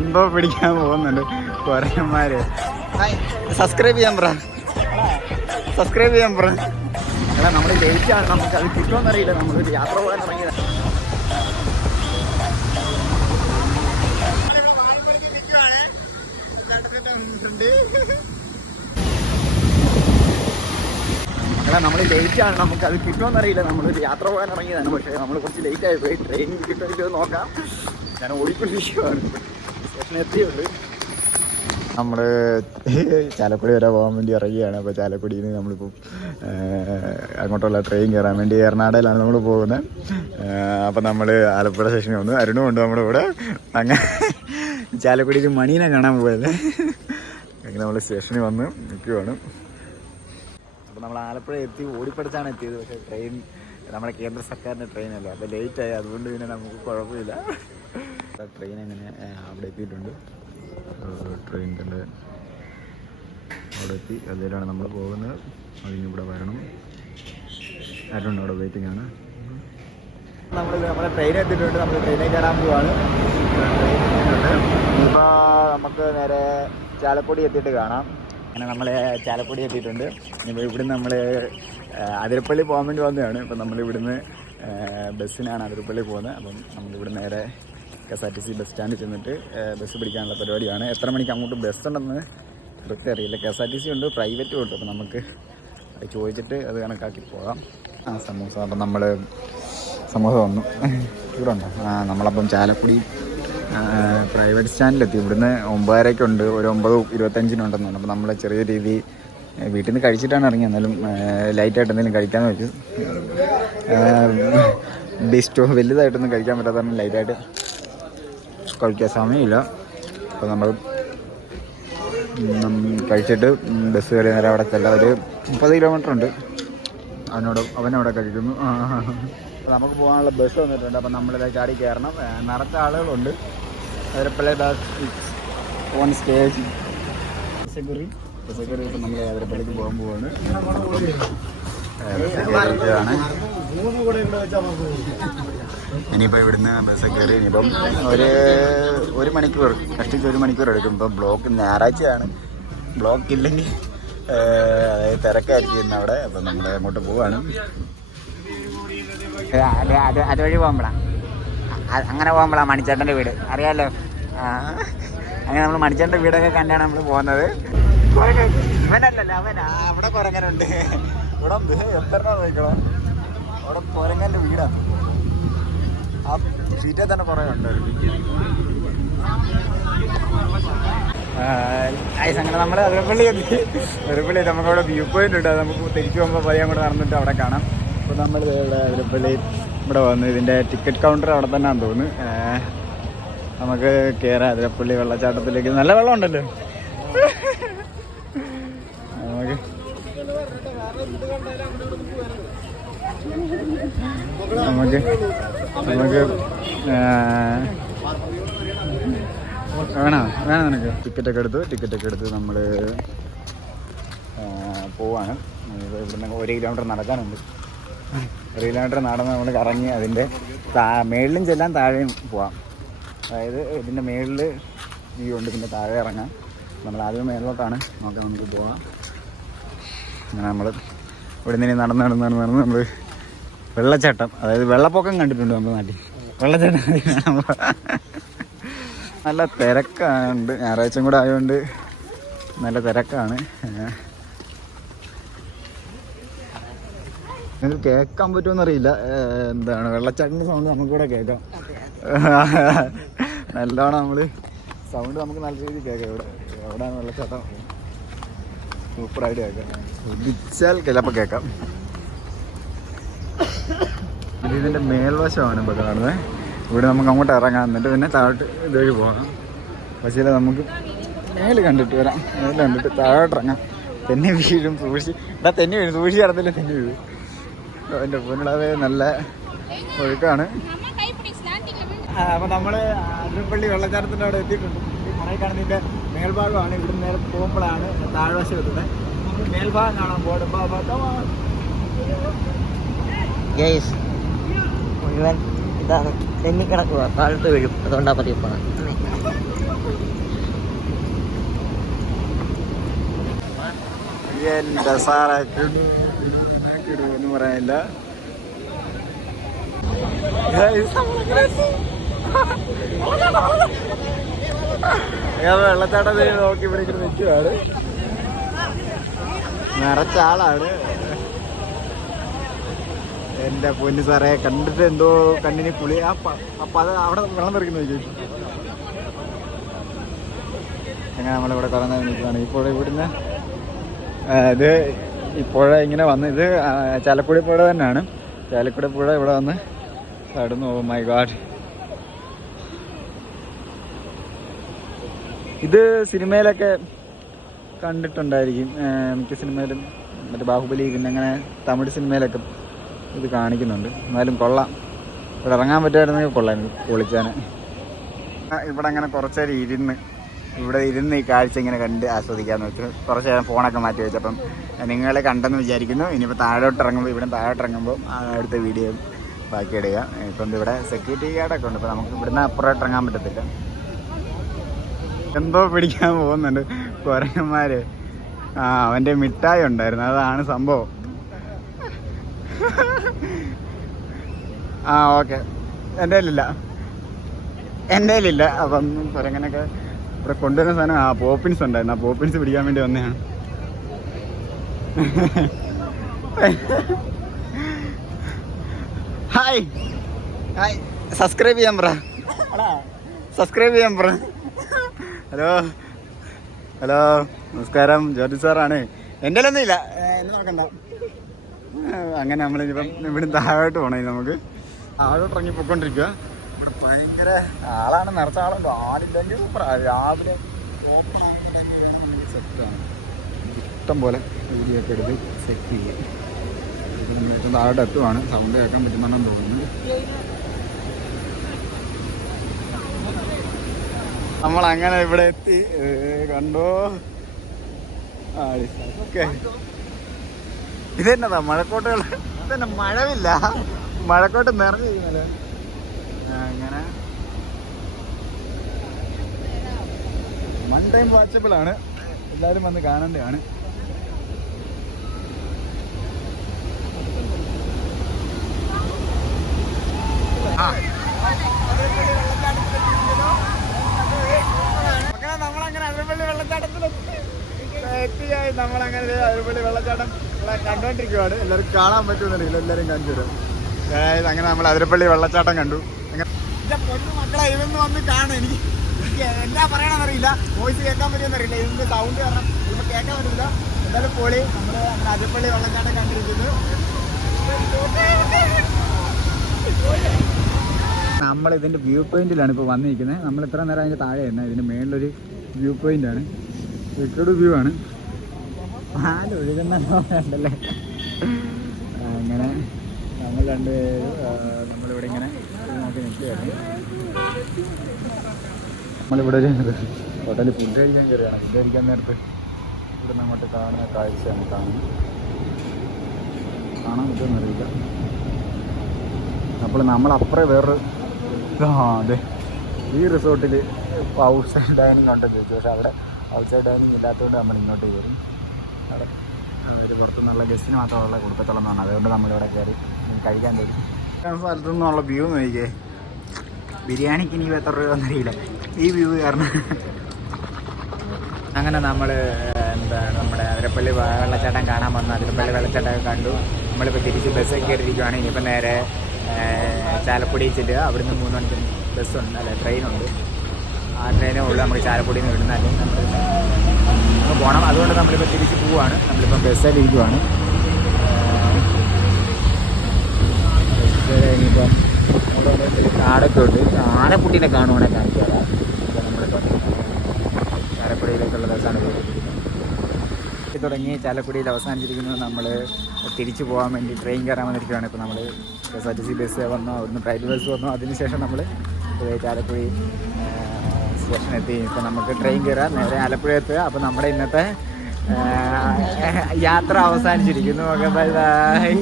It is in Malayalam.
എന്തോ പിടിക്കാൻ പോകുന്നുണ്ട് കൊരങ്ങന്മാര്. സബ്സ്ക്രൈബ് ചെയ്യാൻ പറ. സബ്സ്ക്രൈബ് ചെയ്യാൻ പറ. എടാ നമ്മൾ ലേറ്റ് ആണ്. നമുക്ക് അത് കിട്ടുമെന്നറിയില്ല നമ്മളൊരു യാത്ര പോകാൻ ഇറങ്ങിയത് എടാ നമ്മൾ ലേറ്റ് ആണ്. നമുക്ക് അത് കിട്ടുമെന്നറിയില്ല നമ്മളൊരു യാത്ര പോകാൻ ഇറങ്ങിയതാണ് പക്ഷേ നമ്മൾ കുറച്ച് ലേറ്റ് ആയി പോയി. ട്രെയിൻ കിട്ടുമെങ്കിലോ നോക്കാം. ഞാൻ എത്തിയുള്ളൂ നമ്മൾ ചാലക്കുടി വരെ പോകാൻ വേണ്ടി ഇറങ്ങിയാണ്. അപ്പോൾ ചാലക്കുടിയിൽ നിന്ന് നമ്മളിപ്പോൾ അങ്ങോട്ടുള്ള ട്രെയിൻ കയറാൻ വേണ്ടി എറണാകുളയിലാണ് നമ്മൾ പോകുന്നത് അപ്പോൾ നമ്മൾ ആലപ്പുഴ സ്റ്റേഷനിൽ വന്നു അരുണും ഉണ്ട് നമ്മുടെ കൂടെ. അങ്ങനെ ചാലക്കുടിയിൽ മണീനെ കാണാൻ പോയത്. അങ്ങനെ നമ്മൾ സ്റ്റേഷനിൽ വന്ന് നിൽക്കുവാണ് അപ്പോൾ നമ്മൾ ആലപ്പുഴ എത്തി ഓടിപ്പടിച്ചാണ് എത്തിയത്. പക്ഷേ ട്രെയിൻ നമ്മുടെ കേന്ദ്ര സർക്കാരിന്റെ അപ്പൊ അപ്പോൾ ലേറ്റായി അതുകൊണ്ട് പിന്നെ നമുക്ക് കുഴപ്പമില്ല. ട്രെയിൻ അങ്ങനെ അവിടെ എത്തിയിട്ടുണ്ട്? ട്രെയിനിന്റെ അവിടെ എത്തി. അതിലാണ് നമ്മൾ പോകുന്നത്. അതിന് ഇവിടെ വരണം. ആരുണ്ട് അവിടെ വെയിറ്റിംഗ് ആണ്? നമ്മൾ നമ്മുടെ ട്രെയിൻ എത്തിയിട്ടുണ്ട്. നമ്മൾ ട്രെയിനിൽ കയറാൻ പോവാണ്. ഇപ്പോൾ നമുക്ക് നേരെ ചാലക്കുടി എത്തിയിട്ട് കാണാം. അങ്ങനെ നമ്മൾ ചാലക്കുടി എത്തിയിട്ടുണ്ട്. ഇപ്പോൾ ഇവിടുന്ന് നമ്മൾ അതിരപ്പള്ളി പോകാൻ വേണ്ടി വന്നതാണ്. ഇപ്പം ആ, ബസ്സിനാണ് അതിരപ്പള്ളി പോകുന്നത്. അപ്പം നമ്മളിവിടെ നേരെ K S R T C bus സ്റ്റാൻഡിൽ ചെന്നിട്ട് ബസ് പിടിക്കാനുള്ള പരിപാടിയാണ്. എത്ര മണിക്ക് അങ്ങോട്ട് ബസ് ഉണ്ടെന്ന് കൃത്യം അറിയില്ല. K S R T C ഉണ്ട് പ്രൈവറ്റും ഉണ്ട്. അപ്പോൾ നമുക്ക് അത് ചോദിച്ചിട്ട് അത് കണക്കാക്കി പോകാം. ആ സമൂസ. അപ്പം നമ്മൾ സമൂസ വന്നു. ഇവിടെ ഉണ്ടോ? ആ നമ്മളപ്പം ചാലക്കുടി പ്രൈവറ്റ് സ്റ്റാൻഡിലെത്തി. ഇവിടുന്ന് ഒമ്പതരയ്ക്കുണ്ട്. ഒരു ഒമ്പത് ഇരുപത്തഞ്ചിനുണ്ടെന്നുണ്ട് അപ്പോൾ നമ്മൾ ചെറിയ രീതി വീട്ടിൽ നിന്ന് കഴിച്ചിട്ടാണ് ഇറങ്ങി എന്നാലും ലൈറ്റായിട്ട് എന്തെങ്കിലും കഴിക്കാമെന്ന് വെച്ചു. ബിസ്റ്റോ വലുതായിട്ടൊന്നും കഴിക്കാൻ പറ്റാത്ത കാരണം ലൈറ്റായിട്ട് കഴിക്കാൻ സമയമില്ല. അപ്പോൾ നമ്മൾ കഴിച്ചിട്ട് ബസ് കയറി നേരം അവിടെ ചെല്ലാം ഒരു മുപ്പത് കിലോമീറ്റർ ഉണ്ട്. അവനോട് അവനവിടെ കഴിക്കുന്നു. നമുക്ക് പോകാനുള്ള ബസ് വന്നിട്ടുണ്ട്. അപ്പം നമ്മളിത് ചാടി കയറണം. നിറച്ച ആളുകളുണ്ട്. അതിരപ്പള്ളി ബാക്ക് ഓൺ സ്റ്റേജ് പച്ചക്കറി പച്ചക്കറി ഇപ്പം നമ്മൾ അതിരപ്പള്ളിക്ക് പോകാൻ പോവാണ്. ആണ് ഇനിയിപ്പോൾ ഇവിടുന്ന് ബസ് കയറി ഇനിയിപ്പം ഒരു ഒരു മണിക്കൂർ കഷ്ടിച്ച് ഒരു മണിക്കൂർ എടുക്കും. ഇപ്പം ബ്ലോക്ക് ഞായറാഴ്ചയാണ്. ബ്ലോക്ക് ഇല്ലെങ്കിൽ അതായത് തിരക്കായിരിക്കും ഇന്ന് അവിടെ. അപ്പം നമ്മൾ അങ്ങോട്ട് പോവാണ്. അത് അത് അതുവഴി പോകുമ്പോഴാണ് അങ്ങനെ പോകുമ്പോഴാണ് മണിച്ചേട്ടന്റെ വീട്. അറിയാലോ? അങ്ങനെ നമ്മൾ മണിച്ചേട്ടന്റെ വീടൊക്കെ കണ്ടാണ് നമ്മൾ പോകുന്നത്. ഇവനല്ലല്ലോ അവൻ അവിടെ കുരങ്ങനുണ്ട്. ഇവിടെ എത്ര നോക്കണം അവിടെ കുരങ്ങന്റെ വീടാണ് ആ സീറ്റേ തന്നെ കുറേ ഉണ്ടായിരുന്നു അങ്ങനെ നമ്മൾ അതിരപ്പള്ളി എത്തി. അതിരപ്പള്ളി നമുക്കവിടെ വ്യൂ പോയിന്റ് ഉണ്ട്. നമുക്ക് തിരിച്ചു പോകുമ്പോൾ പോയി അങ്ങോട്ട് നടന്നിട്ട് അവിടെ കാണാം. അപ്പോൾ നമ്മൾ ഇവിടെ അതിരപ്പള്ളി ഇവിടെ വന്നു ഇതിന്റെ ടിക്കറ്റ് കൗണ്ടർ അവിടെ തന്നെയാണെന്ന് തോന്നുന്നു. നമുക്ക് കയറാം അതിരപ്പള്ളി വെള്ളച്ചാട്ടത്തിലേക്ക്. നല്ല വെള്ളം ഉണ്ടല്ലോ. നമുക്ക് നമുക്ക് നമുക്ക് വേണോ? വേണോ നിനക്ക്? ടിക്കറ്റൊക്കെ എടുത്തു ടിക്കറ്റൊക്കെ എടുത്ത് നമ്മൾ പോവാണ്. ഇവിടുന്ന് ഒരു കിലോമീറ്റർ നടക്കാനുണ്ട്. ഒരു കിലോമീറ്റർ നടന്ന് നമ്മൾ കറങ്ങി അതിന്റെ താ മേളിലും ചെല്ലാൻ താഴെയും പോവാം. അതായത് ഇതിന്റെ മേളിൽ വ്യൂ ഉണ്ട് പിന്നെ താഴെ ഇറങ്ങാം. നമ്മൾ ആദ്യം മേളിലോട്ടാണ്. നോക്കാം നമുക്ക് പോവാം. അങ്ങനെ നമ്മൾ ഇവിടെ നിന്ന് നടന്ന് നടന്ന് നടന്ന് നടന്ന് നമ്മൾ വെള്ളച്ചാട്ടം. അതായത് വെള്ളപ്പൊക്കം കണ്ടിട്ടുണ്ട് നമ്മുടെ നാട്ടിൽ. വെള്ളച്ചാട്ടം നല്ല തിരക്കാണ് ഞായറാഴ്ചയും കൂടെ ആയതുകൊണ്ട് നല്ല തിരക്കാണ്. നിങ്ങൾക്ക് കേൾക്കാൻ പറ്റുമെന്ന് അറിയില്ല. എന്താണ് വെള്ളച്ചാട്ടിന്റെ സൗണ്ട് നമുക്കിവിടെ കേൾക്കാം. നല്ലോണം നമ്മൾ സൗണ്ട് നമുക്ക് നല്ല രീതിയിൽ കേൾക്കാം ഇവിടെ. എവിടെയാണ് വെള്ളച്ചാട്ടം? സൂപ്പറായിട്ട് കേൾക്കാം. ശ്രദ്ധിച്ചാൽ ചിലപ്പോൾ കേൾക്കാം. ഇതിന്റെ മേൽവശമാണ് ഇപ്പോൾ കാണുന്നത് ഇവിടെ നമുക്ക് അങ്ങോട്ട് ഇറങ്ങാം. എന്നിട്ട് പിന്നെ താഴോട്ട് ഇതുവഴി പോകാം. പക്ഷേ നമുക്ക് മേൽ കണ്ടിട്ട് വരാം. മേൽ കണ്ടിട്ട് താഴോട്ട് ഇറങ്ങാം തെന്നി വീഴും സൂക്ഷിച്ച്. എന്താ തെന്നി വീഴും. സൂക്ഷിച്ച് കിടന്നില്ല തെന്നി വീഴും. എന്റെ പൊന്നിടാതെ നല്ല ഒഴുക്കാണ്. അപ്പോൾ നമ്മൾ അതിരപ്പള്ളി വെള്ളച്ചാട്ടത്തിന്റെ അവിടെ എത്തിയിട്ടുണ്ട്. പുറകെ കാണുന്നതിന്റെ മേൽഭാഗമാണ്. ഇവിടെ നേരെ പോകുമ്പോഴാണ് താഴ്വശം എത്തുന്നത് നമുക്ക് മേൽഭാഗം കാണാൻ പോകണം ഗേസ് മുഴുവൻ ഇതാണ് തെന്നിക്കിടക്കുക താഴത്ത് വീഴും. അതുകൊണ്ടാണ് പതിയെ പോണത്. എന്റെ സാറേ. എന്ന് പറയാനില്ല. വെള്ളച്ചാട്ടം നോക്കി പിടിക്കുന്ന നിൽക്കുകയാണ് നിറച്ച എന്റെ പൊന്നു സാറേ കണ്ടിട്ട് എന്തോ കണ്ണിന് കുളി. അപ്പൊ അത് അവിടെ വെള്ളം തെറിക്കുന്നു ചോദിച്ചു. അങ്ങനെ നമ്മളിവിടെ കുറേ നിൽക്കുകയാണ്. ഇപ്പോൾ ഇവിടുന്ന് ഇത് ഇപ്പോഴേ ഇങ്ങനെ വന്ന് ഇത് ചാലക്കുടി പുഴ തന്നെയാണ്. ചാലക്കുടി പുഴ ഇവിടെ വന്ന് കടന്നു പോകും. മൈ ഗാഡ് ഇത് സിനിമയിലൊക്കെ കണ്ടിട്ടുണ്ടായിരിക്കും. മിക്ക സിനിമയിലും മറ്റേ ബാഹുബലി പിന്നെ അങ്ങനെ തമിഴ് സിനിമയിലൊക്കെ ഇത് കാണിക്കുന്നുണ്ട്. എന്നാലും കൊള്ളാം. ഇവിടെ ഇറങ്ങാൻ പറ്റുമായിരുന്നെങ്കിൽ കൊള്ളാം പൊളിച്ചാന്. ഇവിടെ അങ്ങനെ കുറച്ചേരം ഇരുന്ന് ഇവിടെ ഇരുന്ന് ഈ കാഴ്ച ഇങ്ങനെ കണ്ട് ആസ്വദിക്കാന്ന് വെച്ചു കുറച്ച് നേരം ഫോണൊക്കെ മാറ്റി വെച്ചപ്പം നിങ്ങളെ കണ്ടെന്ന് വിചാരിക്കുന്നു. ഇനിയിപ്പോൾ താഴോട്ട് ഇറങ്ങുമ്പോൾ ഇവിടെ താഴോട്ട് ഇറങ്ങുമ്പോൾ അടുത്ത വീഡിയോ ബാക്കി ഇടുക. ഇപ്പം ഇവിടെ സെക്യൂരിറ്റി ഗാർഡൊക്കെ ഉണ്ട്. ഇപ്പം നമുക്ക് ഇവിടുന്ന് അപ്പുറമായിട്ട് ഇറങ്ങാൻ പറ്റത്തില്ല. എന്തോ പിടിക്കാൻ പോകുന്നുണ്ട്. കുരങ്ങന്മാർ ആ അവന്റെ മിഠായി ഉണ്ടായിരുന്നു. അതാണ് സംഭവം. ആ ഓക്കെ. എന്റെ കയ്യിലില്ല. എന്റെ കയ്യിലില്ല. അപ്പം കുരങ്ങനൊക്കെ ഇവിടെ കൊണ്ടുവരുന്ന സാധനം ആ പോപ്പിൻസ് ഉണ്ടായിരുന്നു. ആ പോപ്പിൻസ് പിടിക്കാൻ വേണ്ടി വന്നതാണ്. ഹായ്. ഹായ്. സബ്സ്ക്രൈബ് ചെയ്യാൻ പറ. സബ്സ്ക്രൈബ് ചെയ്യാൻ പറ. ഹലോ. ഹലോ. നമസ്കാരം. ജ്യോതി സാറാണ്. എന്റെ ഒന്നുമില്ല എന്നെ നോക്കണ്ട ആ, നമ്മൾ ഇനിയിപ്പം ഇവിടെ താഴോട്ട് പോണേ നമുക്ക്. താഴോട്ട് ഇറങ്ങി പോയിക്കൊണ്ടിരിക്കുക ഇവിടെ ഭയങ്കര ആളാണ് നിറച്ച ആളുണ്ട്. ആളില്ലെങ്കിൽ. രാവിലെ സെറ്റാണ് ഇഷ്ടം പോലെ വീഡിയോ എടുത്ത് സെറ്റ് ഇപ്പം ഏറ്റവും താഴോട്ട് എത്തുവാണ്. സൗണ്ട് കേൾക്കാൻ പറ്റുന്നുണ്ടെന്ന് തോന്നുന്നു നമ്മൾ അങ്ങനെ ഇവിടെ എത്തി. കണ്ടോ? ആ ഓക്കെ ഇതെന്നതാ മഴക്കോട്ടുകൾ? ഇതന്നെ മഴവില്ല മഴക്കോട്ട് നിറഞ്ഞിരിക്കുന്നല്ലേ അങ്ങനെ വൺ ടൈം വാച്ചബിൾ ആണ്. എല്ലാവരും വന്ന് കാണേണ്ടതാണ്. നമ്മളങ്ങനെ അതിരപ്പള്ളി വെള്ളച്ചാട്ടത്തിൽ നമ്മളങ്ങനെ അതിരപ്പള്ളി വെള്ളച്ചാട്ടം കണ്ടോണ്ടിരിക്കുവാണ്. എല്ലാവരും കാണാൻ പറ്റുമെന്നറിയില്ല എല്ലാവരും കാണിച്ചു തരാം. അതായത് അങ്ങനെ നമ്മൾ അതിരപ്പള്ളി വെള്ളച്ചാട്ടം കണ്ടു. അങ്ങനെ മക്കളെ ഇതൊന്ന് വന്ന് കാണും എനിക്ക് എന്താ പറയണമെന്നറിയില്ല വോയിസ് കേൾക്കാൻ പറ്റുമെന്നറിയില്ല. ഇതിന്റെ സൗണ്ട് കാരണം ഇപ്പൊ കേൾക്കാൻ പറ്റില്ല എന്തായാലും പൊളി. നമ്മൾ അങ്ങനെ അതിരപ്പള്ളി വെള്ളച്ചാട്ടം കണ്ടിരിക്കുന്നു. നമ്മൾ ഇതിന്റെ വ്യൂ പോയിന്റിലാണ് ഇപ്പോൾ വന്നിരിക്കുന്നത്. നമ്മൾ ഇത്ര നേരം അതിന്റെ താഴെ തന്നെ ഇതിന്റെ മേളിലൊരു വ്യൂ ആണ്. റിക്കോർഡ് വ്യൂ ആണ്. പാൽ ഒഴുകുന്ന ഉണ്ടല്ലേ അങ്ങനെ നമ്മൾ രണ്ട് നമ്മളിവിടെ ഇങ്ങനെ നോക്കി നിൽക്കുകയാണ്. നമ്മളിവിടെ ഒരു ഹോട്ടലിൽ ഫുഡ് കഴിക്കാൻ കയറിയാണ് ഫുഡ് കഴിക്കാൻ നേരത്ത് ഇവിടെ അങ്ങോട്ട് കാണുന്ന കാഴ്ചയാണ് കാണുന്നത്. കാണാൻ പറ്റുമെന്നറിയില്ല അപ്പോൾ നമ്മൾ അപ്പുറം വേറൊരു ആ അതെ. ഈ റിസോർട്ടിൽ ഔട്ട് സൈഡ് ഡൈനിങ് ഉണ്ടെന്ന് ചോദിച്ചു. പക്ഷെ അവിടെ ഔട്ട് സൈഡ് ഡൈനിങ് ഇല്ലാത്തതുകൊണ്ട് നമ്മൾ ഇങ്ങോട്ട് കയറി. അവിടെ. ഒരു പുറത്തുനിന്നുള്ള ഗസ്റ്റിന് മാത്രമുള്ള കൊടുക്കത്തുള്ളൂ എന്നാണ് അതുകൊണ്ട് നമ്മളിവിടെ കയറി കഴിക്കാൻ തരും സ്ഥലത്തു നിന്നുള്ള വ്യൂ നോക്കിയേ ബിരിയാണിക്ക് ഇനി എത്ര രൂപ എന്നറിയില്ല. ഈ വ്യൂ കാരണം. അങ്ങനെ നമ്മൾ എന്താ നമ്മുടെ അതിരപ്പള്ളി വെള്ളച്ചാട്ടം കാണാൻ വന്നു. അതിരപ്പള്ളി വെള്ളച്ചാട്ടം കണ്ടു. നമ്മളിപ്പോൾ തിരിച്ച് ബസ്സൊക്കെ കയറിയിരിക്കുകയാണ് ഇനിയിപ്പോൾ നേരെ ചാലക്കുടി ചെല്ലുക. അവിടുന്ന് മൂന്ന് മണിക്ക് ബസ്സുണ്ട് അല്ല ട്രെയിനുണ്ട് ആ ട്രെയിനേ ഉള്ളൂ. നമുക്ക് ചാലക്കുടിയിൽ നിന്ന് വിടുന്ന അല്ലെങ്കിൽ നമ്മൾ അങ്ങ് പോകണം അതുകൊണ്ട് നമ്മളിപ്പോൾ തിരിച്ച് പോവുകയാണ് നമ്മളിപ്പോൾ ബസ്സിലിരിക്കുവാണ് ഇനിയിപ്പം കാടൊക്കെ ഉണ്ട്. ആനക്കുട്ടീനെ കാണുവാണെങ്കിൽ തരാം അപ്പോൾ നമ്മളിപ്പോൾ ചാലക്കുടിയിലേക്കുള്ള ബസ്സാണ് പോയിട്ടിരിക്കുന്നത് തുടങ്ങി ചാലക്കുടിയിൽ അവസാനിച്ചിരിക്കുന്നത് നമ്മൾ തിരിച്ചു പോകാൻ വേണ്ടി ട്രെയിൻ കയറാൻ വന്നിരിക്കുകയാണ് ഇപ്പോൾ നമ്മൾ S R T C bus വന്നോ അവിടുന്ന് പ്രൈവറ്റ് ബസ് വന്നു അതിനുശേഷം നമ്മൾ ചാലക്കുടി സ്റ്റേഷൻ എത്തി. ഇപ്പോൾ നമുക്ക് ട്രെയിൻ കയറാം നേരെ ആലപ്പുഴ എത്തുക. അപ്പോൾ നമ്മുടെ ഇന്നത്തെ യാത്ര അവസാനിച്ചിരിക്കുന്നു. Okay bye bye